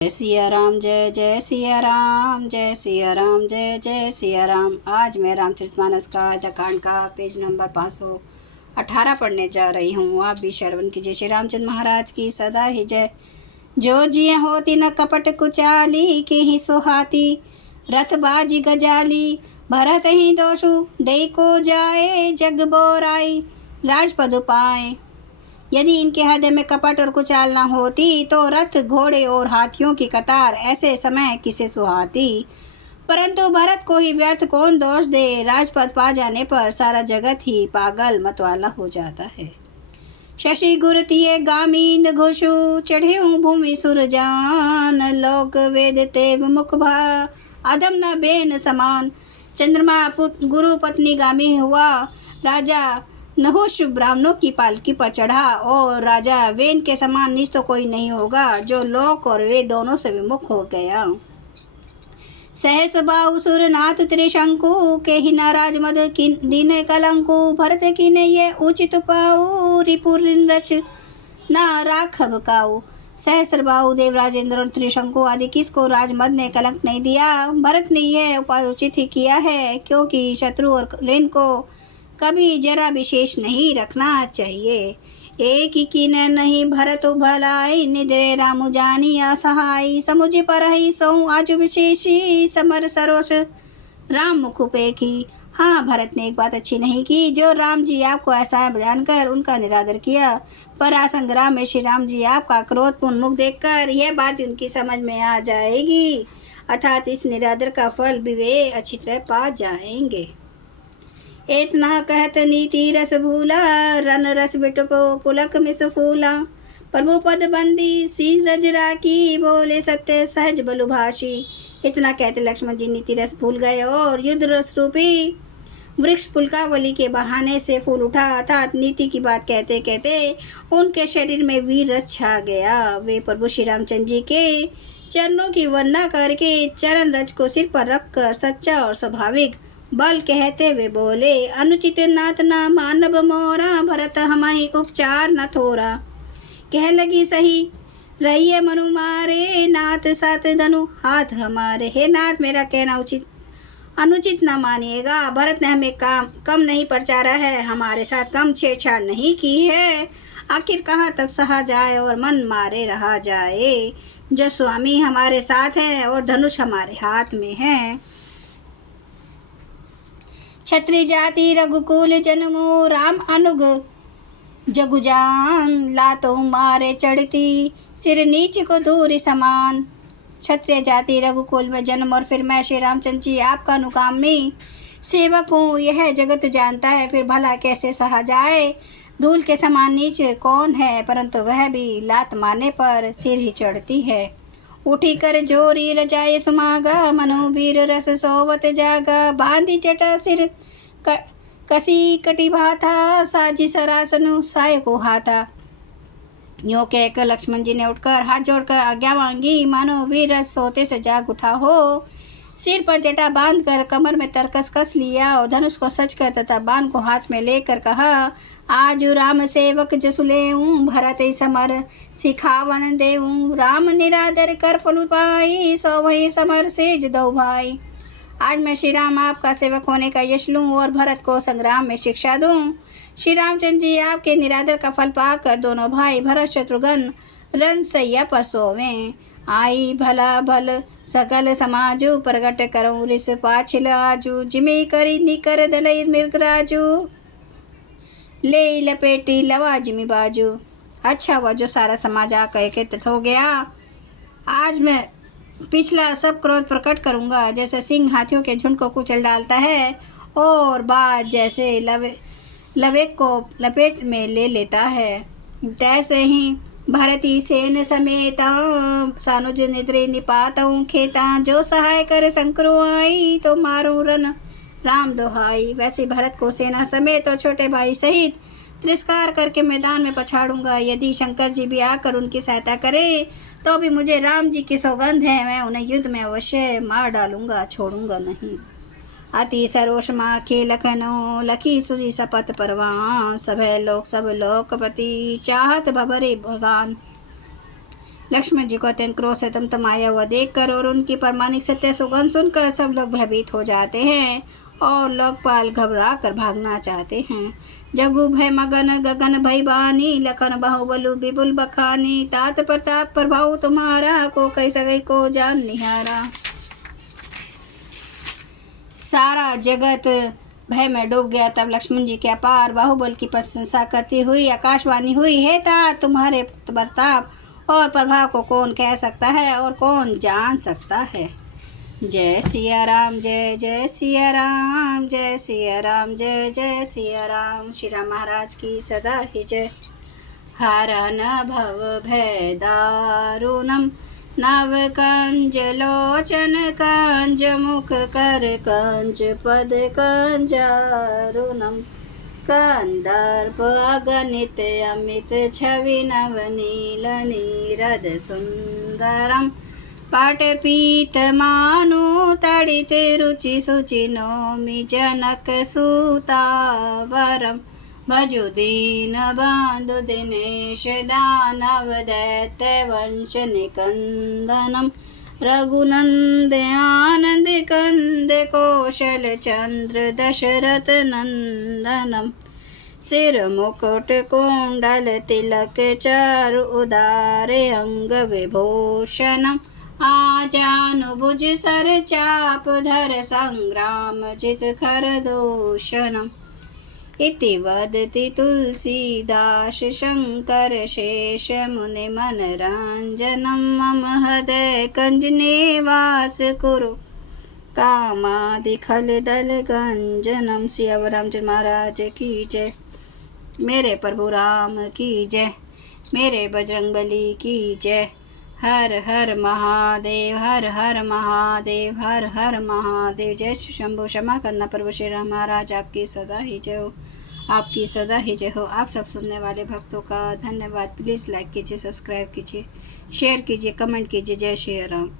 जय सिया राम, जय जय सिया राम, जय सिया राम, जय जय सिया राम। आज मैं रामचरितमानस का आद्यकांड का पेज नंबर 518 पढ़ने जा रही हूँ। आप भी श्रवण कीजिए। श्री रामचंद्र महाराज की सदा ही जय। जो जिय होती न कपट कुचाली, के ही सुहाती रथ बाजी गजाली। भरत ही दोषु दई को जाए, जग बोराई राजपद पाए। यदि इनके हृदय में कपट और कुचाल न होती, तो रथ घोड़े और हाथियों की कतार ऐसे समय किसे सुहाती। परंतु भरत को ही व्यर्थ कौन दोष दे। राजपद पा जाने पर सारा जगत ही पागल मतवाला हो जाता है। शशि गुरुतिये गामीन घोषु, चढ़े भूमि सुरजान। लोक वेद तेव मुख भा, अधम न बेन समान। चंद्रमा गुरु पत्नी गामी हुआ, राजा नहुष ब्राह्मणों की पालकी पर चढ़ा। और राजा वेन के समान नीच तो कोई नहीं होगा, जो लोक और वेद दोनों से विमुख हो गया। सहस बाहु सुरनाथ त्रिशंकु, के ही नाराज मद दीन कलंकु। भरत की ने ये उचित पाऊ, रिपुर रच ना राखब काऊ। सहस्त्र बाहु देव राजेंद्र और त्रिशंकु आदि किसको राजमद ने कलंक नहीं दिया। भरत ने यह उपाय उचित ही किया है, क्योंकि शत्रु और लेन को कभी जरा विशेष नहीं रखना चाहिए। एक ही की नहीं भरत भलाई, निद्रे रामु जानी असहाय। समुझ पर ही सौ आजु विशेषी, समर सरोष राम मुख की। हाँ, भरत ने एक बात अच्छी नहीं की, जो राम जी आपको ऐसा जानकर उनका निरादर किया। पर संग्राम में श्री राम जी आपका क्रोधपूर्ण मुख देखकर यह बात उनकी समझ में आ जाएगी, अर्थात इस निरादर का फल भी वे अच्छी तरह पा जाएंगे। इतना कहत नीति रस भूला, रन रस बिट पुलक मिस फूला। प्रभु पद बंदी शीर रजरा की, बोले सत्य सहज बलुभाषी। इतना कहते लक्ष्मण जी नीति रस भूल गए और युद्ध रस रूपी वृक्ष पुलकावली के बहाने से फूल उठा, अर्थात नीति की बात कहते कहते उनके शरीर में वीर रस छा गया। वे प्रभु श्री रामचंद्र जी के चरणों की वंदना करके चरण रज को सिर पर रखकर सच्चा और स्वाभाविक बल कहते हुए बोले, अनुचित नाथ ना मानव मोरा। भरत हमारी उपचार न थोरा। कह लगी सही रहिए मनु मारे, नाथ साथ धनु हाथ हमारे। हे नाथ, मेरा कहना अनुचित न मानिएगा। भरत ने हमें कम नहीं प्रचारा है, हमारे साथ कम छेड़छाड़ नहीं की है। आखिर कहाँ तक सहा जाए और मन मारे रहा जाए, जब स्वामी हमारे साथ हैं और धनुष हमारे हाथ में है। क्षत्रिय जाति रघुकुल जन्मो, राम अनुग जगुजान। लातो मारे चढ़ती, सिर नीच को दूर समान। क्षत्रिय जाति रघुकुल में जन्म और फिर मैं श्री रामचंद्र जी आपका अनुगामी सेवक हूँ, यह जगत जानता है। फिर भला कैसे सहा जाए। धूल के समान नीच कौन है, परंतु वह भी लात मारने पर सिर ही चढ़ती है। उठी कर जोरी रजाए सुमागा, मनोबीर रस सोवत जागा। बांधी जटा सिर कसी कटी भाथा, साजी सरासनु साय को हाथा। यूँ कहकर लक्ष्मण जी ने उठकर हाथ जोड़कर आज्ञा मांगी, मानो वीर रस सोते से जाग उठा हो। सिर पर जटा बांधकर कमर में तरकस कस लिया और धनुष को सच कर तथा बाण को हाथ में लेकर कहा, आज राम सेवक जसु लेऊं। भरत समर सिखावन देऊं। राम निरादर कर फल पाई, सो वही समर सेज दो भाई। आज मैं श्री राम आपका सेवक होने का यश लूँ और भरत को संग्राम में शिक्षा दूँ। श्री रामचंद्र जी आपके निरादर का फल पाकर दोनों भाई भरत शत्रुघ्न रन सैया पर सोवें। आई भला भल सकल समाजु, प्रगट करूँ रिस पाछिल आजू। जिमी करी निकर दलई मृगराजू, ले लपेटी लवा जिमी बाजू। अच्छा हुआ जो सारा समाज आकर एकत्रित हो गया। आज मैं पिछला सब क्रोध प्रकट करूंगा। जैसे सिंह हाथियों के झुंड को कुचल डालता है और बाज जैसे लवेक को लपेट में ले लेता है, तैसे ही भारती सेन समेता सानुज निद्रे निपातऊं खेता। जो सहाय कर शंकरो आई, तो मारू रन राम दोहाई। वैसे भरत को सेना समेत और छोटे भाई सहित तिरस्कार करके मैदान में पछाड़ूंगा। यदि शंकर जी भी आकर उनकी सहायता करे, तो भी मुझे राम जी की सौगंध है, मैं उन्हें युद्ध में अवश्य मार डालूंगा, छोड़ूंगा नहीं। अति सरोष माँ के लखनो, लखी सुरी सपत परवान। सब लोकपति चाहत भबरे भगवान। लक्ष्मण जी को अत्यंत क्रोध से तमतमाया हुआ देखकर और उनकी परमाणिक सत्य सुगंध सुनकर सब लोग भयभीत हो जाते हैं और लोकपाल घबरा कर भागना चाहते हैं। जगु भय मगन गगन भय बानी, लखन बाहुबलु विपुल बखानी, तात प्रताप प्रभाव तुम्हारा, को कैसा गई को जान निहारा। सारा जगत भय में डूब गया। तब लक्ष्मण जी के अपार बाहुबल की प्रशंसा करती हुई आकाशवाणी हुई, हे तात, तुम्हारे प्रताप और प्रभाव को कौन कह सकता है और कौन जान सकता है। जय सिया राम, जय जय सिया राम, जय सिया राम, जय जय सिया राम। श्री राम महाराज की सदा ही जय। हरन भव भय दारुणम, नव कंज लोचन कंज मुख कर कंज पद कंजारुणम, कंदर्प अगणित अमित छवि नवनील नीरद सुंदरम, पटपीत मानु तड़ित रुचि सुचि नौमि जनक सुतावरम, भजु दीन बंधु दिनेश दानव दैत्य वंश निकंदनम, रघुनंद आनंद कंद कौशल चंद्र दशरथ नंदनम, सिर मुकुट कुंडल तिलक चारु उदारे अंग विभूषणम, आजानुभुज सर चाप धर संग्राम जित खर दूषणम। इति वदति तुलसीदास शंकर शेष मुनि मनरंजनम, मम हृदय कंज निवास कुरु कामादि खल दल गंजनम। सियावर रामचंद्र महाराज की जय। मेरे प्रभु राम की जय, मेरे बजरंगबली की जय। हर हर महादेव, हर हर महादेव, हर हर महादेव। जय श्री शंभु। क्षमा करना प्रभु श्री राम महाराज, आपकी सदा ही जय हो, आपकी सदा ही जय हो। आप सब सुनने वाले भक्तों का धन्यवाद। प्लीज़ लाइक कीजिए, सब्सक्राइब कीजिए, शेयर कीजिए, कमेंट कीजिए। जय श्री राम।